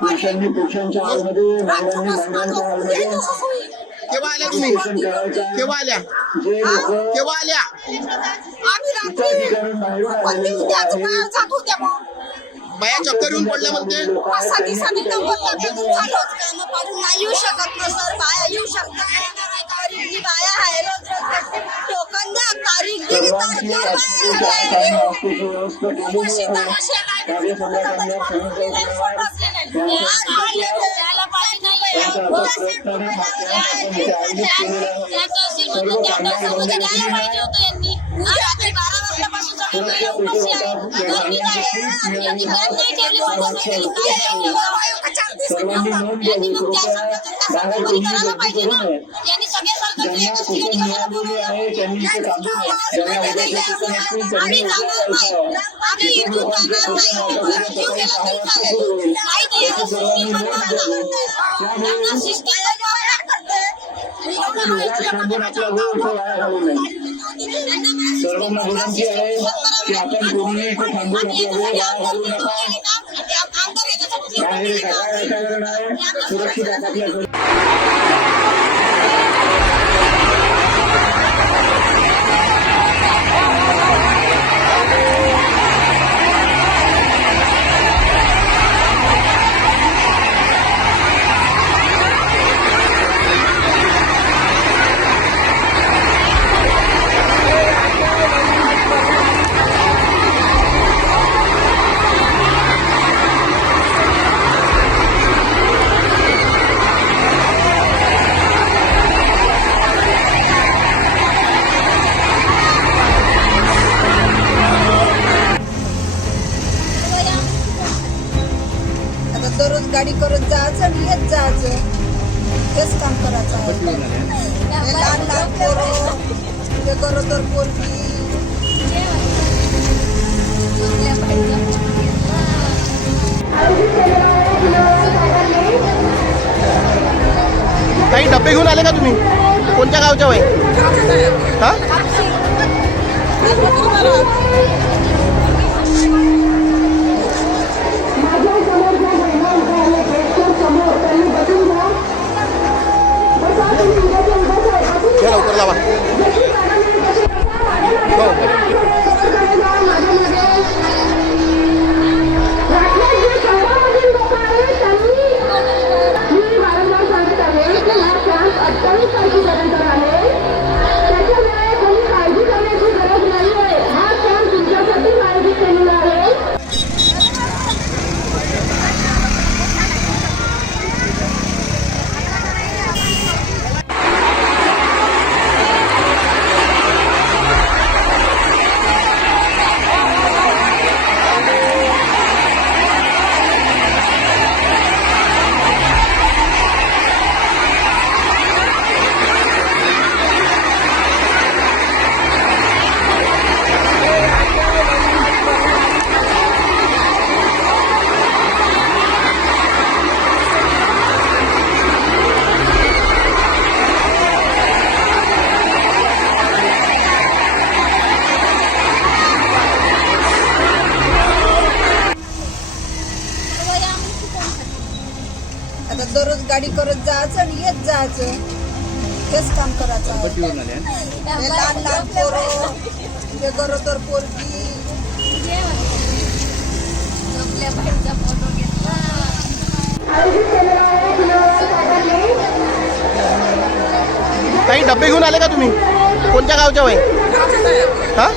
पुरुषांनी पुरुषांच्या हॉलमध्ये महिलांनी महिलांच्या हॉलमध्ये केव्हा आल्या तुम्ही? केव्हा आल्या? केव्हा ठिकाणी बाहेरून आहेत. बाया चक्कर येऊन पडल्या म्हणते. नंबर लागेल काम पाडून नाही. येऊ शकत ना सर बाया येऊ शकतात तारीख बाया आहे रोज रोज टोकन द्या तारीख दिली व्यवस्था केलेली आहे कार्य संघटनांनी त्यांचा आता प्रयत्नाने मागच्या आपण इथे आयोजित केलेलं आहे सर्व कामगार बंधूंनी सुरक्षा पेटी होतात त्या कामांची फीस मिळाली सर्वांनी नोंद घ्यावी कृपया बाहेर कोणी गर्दी करू नये ज्यांना कुठून निवड दिली आहे त्यांनी इथे थांबू नये ज्यांना उद्याच्या कुठून असतील त्यांनी उद्या यायचं आहे इतर लोकांचे प्रश्न आता उद्या सकाळी सहा वाजता सुरू होईल त्याची सर्वांनी नोंद घ्यावी त्यामुळे आपण उगाच थांबून आपला वेळ इथे वाया घालू नये सर्वांना विनंती आहे की आपण कोणीही इथे थांबून आपला वेळ वाया घालू नका बाहेर ढगाळ वातावरण आहे सुरक्षित आपापल्या दररोज गाडी करत जायचं आणि येत जायचं. हेच काम करायचं आहे. लहान लहान पोरं ते गरोदर पोरगी. काही डबे घेऊन आले का तुम्ही? कोणत्या गावच्या वय? हा? जायचं आणि येत जायचं. हेच काम करायचं आहे. हे लहान लहान पोरं ते गरोदर पोरगी. काही डबे घेऊन आले का तुम्ही? कोणत्या गावच्या वय? हा?